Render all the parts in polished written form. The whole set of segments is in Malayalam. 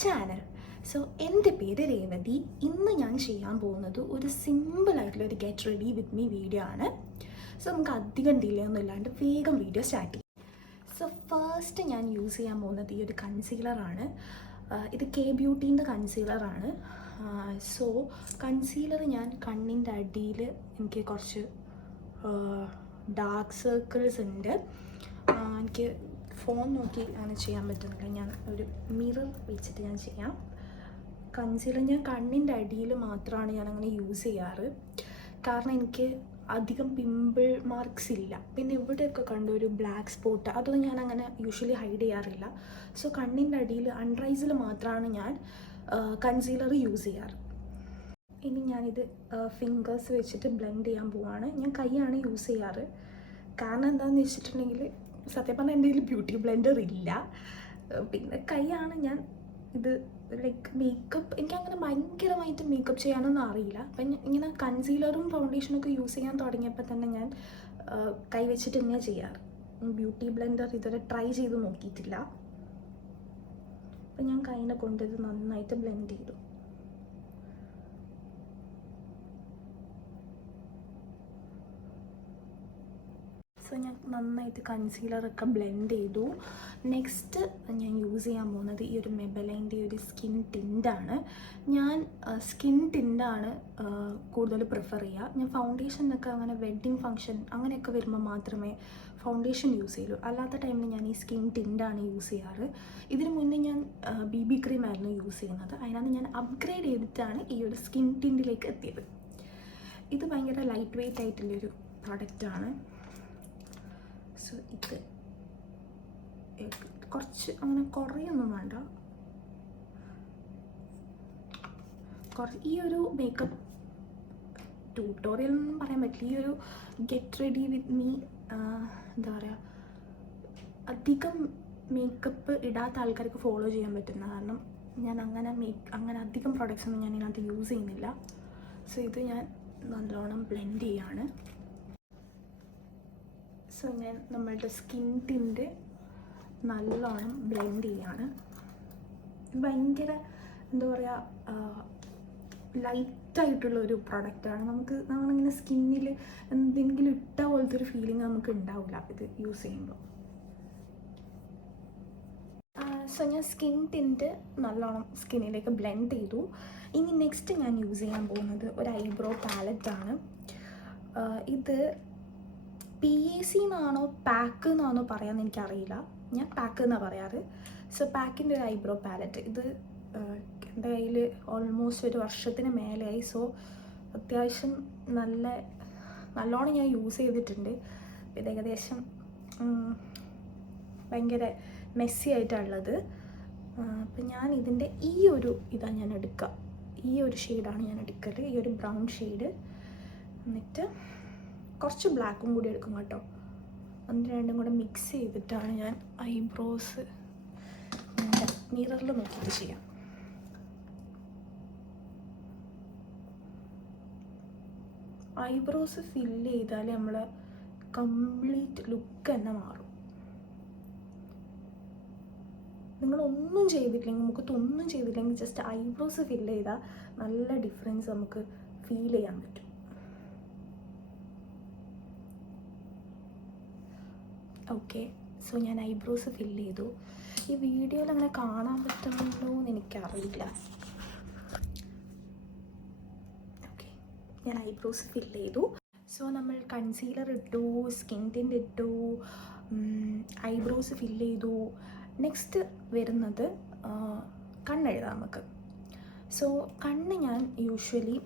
ചാനൽ. സോ എൻ്റെ പേര് രേവതി. ഇന്ന് ഞാൻ ചെയ്യാൻ പോകുന്നത് ഒരു സിമ്പിളായിട്ടുള്ള ഒരു get ready with me video ആണ്. സോ നമുക്ക് അധികം ഡിലേ ഒന്നും ഇല്ലാണ്ട് വേഗം വീഡിയോ സ്റ്റാർട്ട് ചെയ്യും. സോ ഫസ്റ്റ് ഞാൻ യൂസ് ചെയ്യാൻ പോകുന്നത് ഈ ഒരു കൺസീലറാണ്. ഇത് കെ ബ്യൂട്ടീൻ്റെ കൺസീലറാണ്. സോ കൺസീലർ ഞാൻ കണ്ണിൻ്റെ അടിയിൽ എനിക്ക് കുറച്ച് ഡാർക്ക് സർക്കിൾസ് ഉണ്ട്. എനിക്ക് ഫോൺ നോക്കി അങ്ങനെ ചെയ്യാൻ പറ്റുന്നില്ല. ഞാൻ ഒരു മിറർ വെച്ചിട്ട് ഞാൻ ചെയ്യാം. കൺസീലർ ഞാൻ കണ്ണിൻ്റെ അടിയിൽ മാത്രമാണ് ഞാൻ അങ്ങനെ യൂസ് ചെയ്യാറ്. കാരണം എനിക്ക് അധികം പിമ്പിൾ മാർക്സ് ഇല്ല. പിന്നെ ഇവിടെയൊക്കെ കണ്ട ഒരു ബ്ലാക്ക് സ്പോട്ട് അതൊന്നും ഞാൻ അങ്ങനെ യൂഷ്വലി ഹൈഡ് ചെയ്യാറില്ല. സോ കണ്ണിൻ്റെ അടിയിൽ അണ്ടർ ഐസിൽ മാത്രമാണ് ഞാൻ കൺസീലർ യൂസ് ചെയ്യാറ്. ഇനി ഞാനിത് ഫിംഗേഴ്സ് വെച്ചിട്ട് ബ്ലെൻഡ് ചെയ്യാൻ പോവാണ്. ഞാൻ കൈയാണ് യൂസ് ചെയ്യാറ്. കാരണം എന്താണെന്ന് വെച്ചിട്ടുണ്ടെങ്കിൽ സത്യം പറഞ്ഞാൽ എൻ്റെ കയ്യിൽ ബ്യൂട്ടി ബ്ലെൻഡർ ഇല്ല. പിന്നെ കൈയാണ് ഞാൻ ഇത് ലൈക്ക് മേക്കപ്പ് എനിക്കങ്ങനെ ഭയങ്കരമായിട്ട് മേക്കപ്പ് ചെയ്യാനൊന്നും അറിയില്ല. അപ്പം ഇങ്ങനെ കൺസീലറും ഫൗണ്ടേഷനൊക്കെ യൂസ് ചെയ്യാൻ തുടങ്ങിയപ്പോൾ തന്നെ ഞാൻ കൈ വെച്ചിട്ട് തന്നെയാണ് ചെയ്യാറ്. ബ്യൂട്ടി ബ്ലെൻഡർ ഇതുവരെ ട്രൈ ചെയ്ത് നോക്കിയിട്ടില്ല. അപ്പം ഞാൻ കൈനെ കൊണ്ടിത് നന്നായിട്ട് ബ്ലെൻഡ് ചെയ്തു. സോ ഞാൻ നന്നായിട്ട് കൺസീലറൊക്കെ ബ്ലെൻഡ് ചെയ്തു. നെക്സ്റ്റ് ഞാൻ യൂസ് ചെയ്യാൻ പോകുന്നത് ഈ ഒരു മെബലൈൻ്റെ ഒരു സ്കിൻ ടിൻ്റാണ്. ഞാൻ സ്കിൻ ടിൻ്റാണ് കൂടുതൽ പ്രിഫർ ചെയ്യുക. ഞാൻ ഫൗണ്ടേഷനൊക്കെ അങ്ങനെ വെഡ്ഡിങ് ഫംഗ്ഷൻ അങ്ങനെയൊക്കെ വരുമ്പോൾ മാത്രമേ ഫൗണ്ടേഷൻ യൂസ് ചെയ്യുള്ളൂ. അല്ലാത്ത ടൈമിൽ ഞാൻ ഈ സ്കിൻ ടിൻ്റാണ് യൂസ് ചെയ്യാറ്. ഇതിന് മുന്നേ ഞാൻ BB ക്രീം ആയിരുന്നു യൂസ് ചെയ്യുന്നത്. അതിനകത്ത് ഞാൻ അപ്ഗ്രേഡ് ചെയ്തിട്ടാണ് ഈ ഒരു സ്കിൻ ടിൻറ്റിലേക്ക് എത്തിയത്. ഇത് ഭയങ്കര ലൈറ്റ് വെയ്റ്റ് ആയിട്ടുള്ളൊരു പ്രൊഡക്റ്റാണ്. സോ ഇത് കുറച്ച് അങ്ങനെ കുറയൊന്നും വേണ്ട. ഈ ഒരു മേക്കപ്പ് ട്യൂട്ടോറിയൽ ഒന്നും പറയാൻ പറ്റില്ല. ഈ ഒരു ഗെറ്റ് റെഡി വിത്ത് മീ എന്താ പറയുക, അധികം മേക്കപ്പ് ഇടാത്ത ആൾക്കാർക്ക് ഫോളോ ചെയ്യാൻ പറ്റുന്ന കാരണം ഞാൻ അങ്ങനെ അധികം പ്രൊഡക്ട്സ് ഒന്നും ഞാൻ ഇതിനകത്ത് യൂസ് ചെയ്യുന്നില്ല. സോ ഇത് ഞാൻ നല്ലോണം ബ്ലെൻഡ് ചെയ്യാണ്. സോ ഞാൻ നമ്മളുടെ സ്കിൻ ടിൻ്റ് നല്ലോണം ബ്ലെൻഡ് ചെയ്യാണ്. ഭയങ്കര എന്താ പറയുക, ലൈറ്റായിട്ടുള്ളൊരു പ്രൊഡക്റ്റാണ്. നമ്മളിങ്ങനെ സ്കിന്നിൽ എന്തെങ്കിലും ഇട്ട പോലത്തെ ഒരു ഫീലിംഗ് നമുക്ക് ഉണ്ടാവില്ല ഇത് യൂസ് ചെയ്യുമ്പോൾ. സോ ഞാൻ സ്കിൻ ടിൻ്റ് നല്ലോണം സ്കിന്നിലേക്ക് ബ്ലെൻഡ് ചെയ്തു. ഇനി നെക്സ്റ്റ് ഞാൻ യൂസ് ചെയ്യാൻ പോകുന്നത് ഒരു ഐബ്രോ പാലറ്റാണ്. ഇത് PAC എന്നാണോ പാക്ക് എന്നാണോ പറയാമെന്ന് എനിക്കറിയില്ല. ഞാൻ പാക്ക് എന്നാണ് പറയാറ്. സോ പാക്കിൻ്റെ ഒരു ഐബ്രോ പാലറ്റ് ഇത് എൻ്റെ കയ്യിൽ ഓൾമോസ്റ്റ് ഒരു വർഷത്തിന് മേലെയായി. സോ അത്യാവശ്യം നല്ലോണം ഞാൻ യൂസ് ചെയ്തിട്ടുണ്ട്. ഇത് ഏകദേശം ഭയങ്കര മെസ്സി ആയിട്ടുള്ളത്. അപ്പം ഞാൻ ഇതിൻ്റെ ഈ ഒരു ഇതാണ് ഞാൻ എടുക്കുക. ഈ ഒരു ഷെയ്ഡാണ് ഞാൻ എടുക്കൽ, ഈ ഒരു ബ്രൗൺ ഷെയ്ഡ്. എന്നിട്ട് കുറച്ച് ബ്ലാക്കും കൂടി എടുക്കും കേട്ടോ. എന്നിട്ട് രണ്ടും കൂടെ മിക്സ് ചെയ്തിട്ടാണ് ഞാൻ ഐബ്രോസ് മിററിൽ നോക്കിയിട്ട് ചെയ്യാം. ഐബ്രോസ് ഫില്ല് ചെയ്താൽ നമ്മൾ കംപ്ലീറ്റ് ലുക്ക് തന്നെ മാറും. നിങ്ങളൊന്നും ചെയ്തിട്ടില്ലെങ്കിൽ, മുഖത്തൊന്നും ചെയ്തിട്ടില്ലെങ്കിൽ ജസ്റ്റ് ഐബ്രോസ് ഫില്ല് ചെയ്താൽ നല്ല ഡിഫറൻസ് നമുക്ക് ഫീൽ ചെയ്യാൻ പറ്റും. ഓക്കെ, സോ ഞാൻ ഐബ്രോസ് ഫില്ല് ചെയ്തു. ഈ വീഡിയോയിൽ അങ്ങനെ കാണാൻ പറ്റുന്നുണ്ടോ എന്ന് എനിക്കറിയില്ല. ഓക്കെ, ഞാൻ ഐബ്രോസ് ഫില്ല് ചെയ്തു. സോ നമ്മൾ കൺസീലർ ഇട്ടു, സ്കിൻ ടിൻ്റ് ഇട്ടു, ഐബ്രോസ് ഫില്ല് ചെയ്തു. നെക്സ്റ്റ് വരുന്നത് കണ്ണെഴുതാം നമുക്ക്. സോ കണ്ണ് ഞാൻ യൂഷ്വലി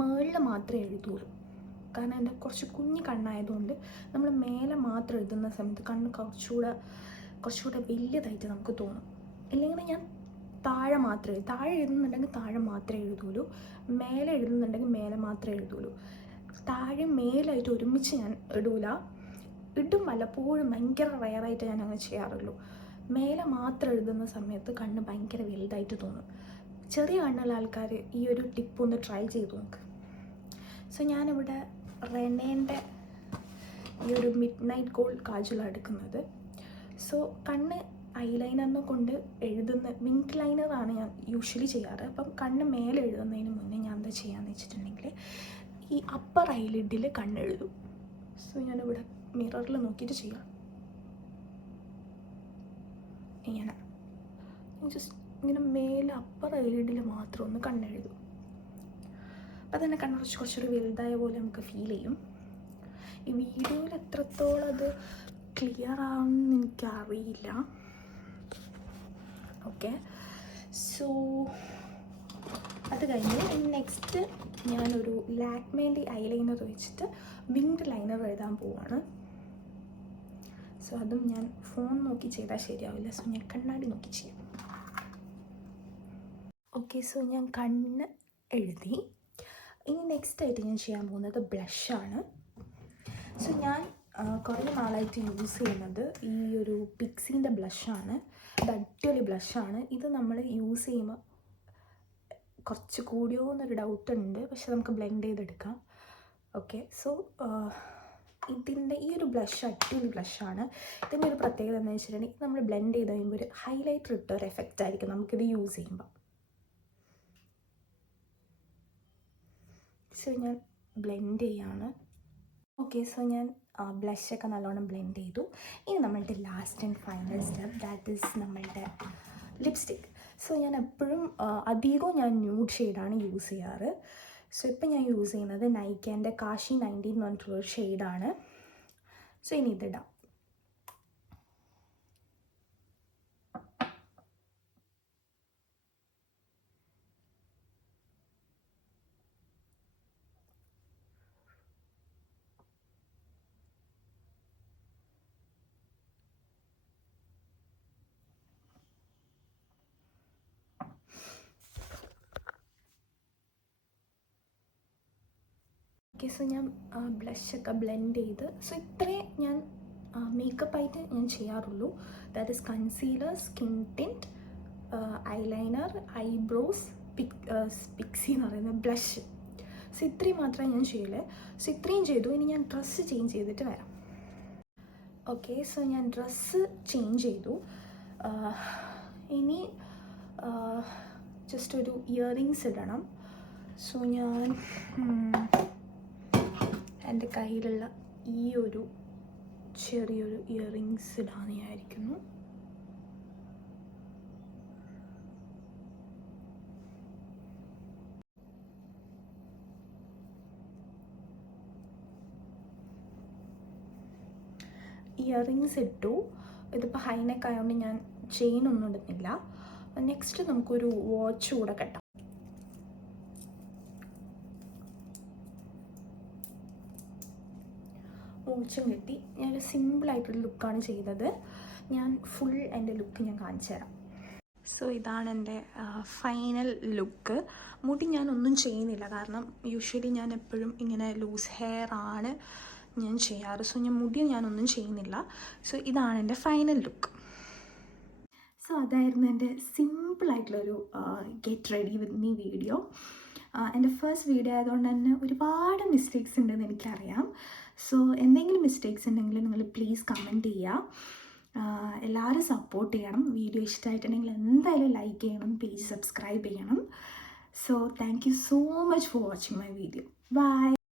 മേളിൽ മാത്രമേ എഴുതുള്ളൂ. കാരണം എൻ്റെ കുറച്ച് കുഞ്ഞു കണ്ണായതുകൊണ്ട് നമ്മൾ മേലെ മാത്രം എഴുതുന്ന സമയത്ത് കണ്ണ് കുറച്ചുകൂടെ വലിയതായിട്ട് നമുക്ക് തോന്നും. ഇല്ലെങ്കിൽ ഞാൻ താഴെ എഴുതുന്നുണ്ടെങ്കിൽ താഴെ മാത്രമേ എഴുതുള്ളൂ, മേലെ എഴുതുന്നുണ്ടെങ്കിൽ മേലെ മാത്രമേ എഴുതുള്ളൂ. താഴെ മേലായിട്ട് ഒരുമിച്ച് ഞാൻ ഇടും വല്ലപ്പോഴും ഭയങ്കര റയറായിട്ട് ഞാൻ അങ്ങനെ ചെയ്യാറുള്ളൂ. മേലെ മാത്രം എഴുതുന്ന സമയത്ത് കണ്ണ് ഭയങ്കര വലുതായിട്ട് തോന്നും. ചെറിയ കണ്ണുള്ള ആൾക്കാർ ഈ ഒരു ടിപ്പ് ഒന്ന് ട്രൈ ചെയ്ത് നോക്ക്. സോ ഞാനിവിടെ റെനേൻ്റെ ഈ ഒരു മിഡ് നൈറ്റ് ഗോൾഡ് കാജലാണ് എടുക്കുന്നത്. സോ കണ്ണ് ഐലൈനറിനെ കൊണ്ട് വിങ്ക് ലൈനറാണ് ഞാൻ യൂഷ്വലി ചെയ്യാറ്. അപ്പം കണ്ണ് മേലെ എഴുതുന്നതിന് മുന്നേ ഞാൻ എന്താ ചെയ്യാന്ന് വെച്ചിട്ടുണ്ടെങ്കിൽ ഈ അപ്പർ ഐലിഡിൽ കണ്ണെഴുതും. സോ ഞാനിവിടെ മിററിൽ നോക്കിയിട്ട് ചെയ്യാം. ഇങ്ങനെ ജസ്റ്റ് ഇങ്ങനെ മേലെ അപ്പർ ഐലിഡിൽ മാത്രം ഒന്ന് കണ്ണെഴുതും. അപ്പം തന്നെ കണ്ണ് കുറച്ചുകൂടി വലുതായ പോലെ നമുക്ക് ഫീൽ ചെയ്യും. ഈ വീഡിയോയിൽ എത്രത്തോളം അത് ക്ലിയർ ആവുമെന്ന് എനിക്കറിയില്ല. ഓക്കെ, സോ അത് കഴിഞ്ഞ് നെക്സ്റ്റ് ഞാനൊരു ലാക്മേൻ്റെ ഐലൈനർ വെച്ചിട്ട് വിങ്ഡ് ലൈനർ എഴുതാൻ പോവാണ്. സോ അതും ഞാൻ ഫോൺ നോക്കി ചെയ്താൽ ശരിയാവില്ല. സോ ഞാൻ കണ്ണാടി നോക്കി ചെയ്യാം. ഓക്കെ, സോ ഞാൻ കണ്ണ് എഴുതി. ഇനി നെക്സ്റ്റ് ആയിട്ട് ഞാൻ ചെയ്യാൻ പോകുന്നത് ബ്ലഷാണ്. സോ ഞാൻ കുറേ നാളായിട്ട് യൂസ് ചെയ്യുന്നത് ഈ ഒരു പിക്സീൻ്റെ ബ്ലഷാണ്. ഇത് അടിപൊളി ബ്ലഷാണ്. ഇത് നമ്മൾ യൂസ് ചെയ്യുമ്പോൾ കുറച്ച് കൂടിയോ എന്നൊരു ഡൗട്ടുണ്ട്, പക്ഷെ നമുക്ക് ബ്ലെൻഡ് ചെയ്തെടുക്കാം. ഓക്കെ, സോ ഇതിൻ്റെ ഈ ഒരു ബ്ലഷ് അടിപൊളി ബ്ലഷാണ്. ഇതിൻ്റെ ഒരു പ്രത്യേകത എന്ന് വെച്ചിട്ടുണ്ടെങ്കിൽ നമ്മൾ ബ്ലെൻഡ് ചെയ്ത് കഴിയുമ്പോൾ ഒരു ഹൈലൈറ്റർ ഇട്ട ഒരു എഫക്റ്റ് ആയിരിക്കും നമുക്കിത് യൂസ് ചെയ്യുമ്പോൾ. സോ ഞാൻ ബ്ലെൻഡ് ചെയ്യാണ്. ഓക്കെ, സോ ഞാൻ ബ്ലഷൊക്കെ നല്ലോണം ബ്ലെൻഡ് ചെയ്തു. ഇനി നമ്മളുടെ last and final step, that is നമ്മളുടെ ലിപ്സ്റ്റിക്. സോ ഞാൻ എപ്പോഴും അധികവും ഞാൻ ന്യൂഡ് ഷെയ്ഡാണ് യൂസ് ചെയ്യാറ്. സോ ഇപ്പം ഞാൻ യൂസ് ചെയ്യുന്നത് നൈക്കേൻ്റെ കാശി 19 എന്ന് പറഞ്ഞിട്ടുള്ളൊരു ഷെയ്ഡാണ്. സോ ഇനി ഇതിടാം. ഓക്കെ, സോ ഞാൻ ബ്ലഷൊക്കെ ബ്ലെൻഡ് ചെയ്ത്, സോ ഇത്രയും ഞാൻ മേക്കപ്പായിട്ട് ഞാൻ ചെയ്യാറുള്ളൂ. That is concealer, skin tint, eyeliner, eyebrows, Pixie എന്ന് പറയുന്നത് ബ്ലഷ്. സോ ഇത്രയും മാത്രമേ ഞാൻ ചെയ്യൂ. സോ ഇത്രയും ചെയ്തു. ഇനി ഞാൻ ഡ്രസ്സ് ചേഞ്ച് ചെയ്തിട്ട് വരാം. ഓക്കെ, സോ ഞാൻ ഡ്രസ്സ് ചേഞ്ച് ചെയ്തു. ഇനി ജസ്റ്റ് ഒരു ഇയറിങ്സ് ഇടണം. സോ ഞാൻ എൻ്റെ കയ്യിലുള്ള ഈ ഒരു ചെറിയൊരു ഇയറിങ്സ് ഇടാന്ന് വിചാരിക്കുന്നു. ഇയറിങ്സ് ഇട്ടു. ഇതിപ്പോൾ ഹൈനെക്ക് ആയതുകൊണ്ട് ഞാൻ ചെയിൻ ഒന്നും ഇടുന്നില്ല. നെക്സ്റ്റ് നമുക്കൊരു വാച്ച് കൂടെ കെട്ടാം. വാച്ചും കെട്ടി. ഞാനൊരു സിമ്പിളായിട്ടൊരു ലുക്കാണ് ചെയ്തത്. ഞാൻ ഫുൾ എൻ്റെ ലുക്ക് ഞാൻ കാണിച്ചു തരാം. സോ ഇതാണ് എൻ്റെ ഫൈനൽ ലുക്ക്. മുടി ഞാനൊന്നും ചെയ്യുന്നില്ല, കാരണം യൂഷ്വലി ഞാൻ എപ്പോഴും ഇങ്ങനെ ലൂസ് ഹെയർ ആണ് ഞാൻ ചെയ്യാറ്. സോ മുടി ഞാനൊന്നും ചെയ്യുന്നില്ല. സോ ഇതാണ് എൻ്റെ ഫൈനൽ ലുക്ക്. സോ അതായിരുന്നു എൻ്റെ സിമ്പിളായിട്ടുള്ളൊരു get ready with me video. എൻ്റെ ഫസ്റ്റ് വീഡിയോ ആയതുകൊണ്ട് തന്നെ ഒരുപാട് മിസ്റ്റേക്സ് ഉണ്ടെന്ന് എനിക്കറിയാം. സോ എന്തെങ്കിലും മിസ്റ്റേക്സ് ഉണ്ടെങ്കിൽ നിങ്ങൾ പ്ലീസ് കമൻറ്റ് ചെയ്യുക. എല്ലാവരും സപ്പോർട്ട് ചെയ്യണം. വീഡിയോ ഇഷ്ടമായിട്ടുണ്ടെങ്കിൽ എന്തായാലും ലൈക്ക് ചെയ്യണം, പേജ് സബ്സ്ക്രൈബ് ചെയ്യണം. So thank you so much for watching my video. By.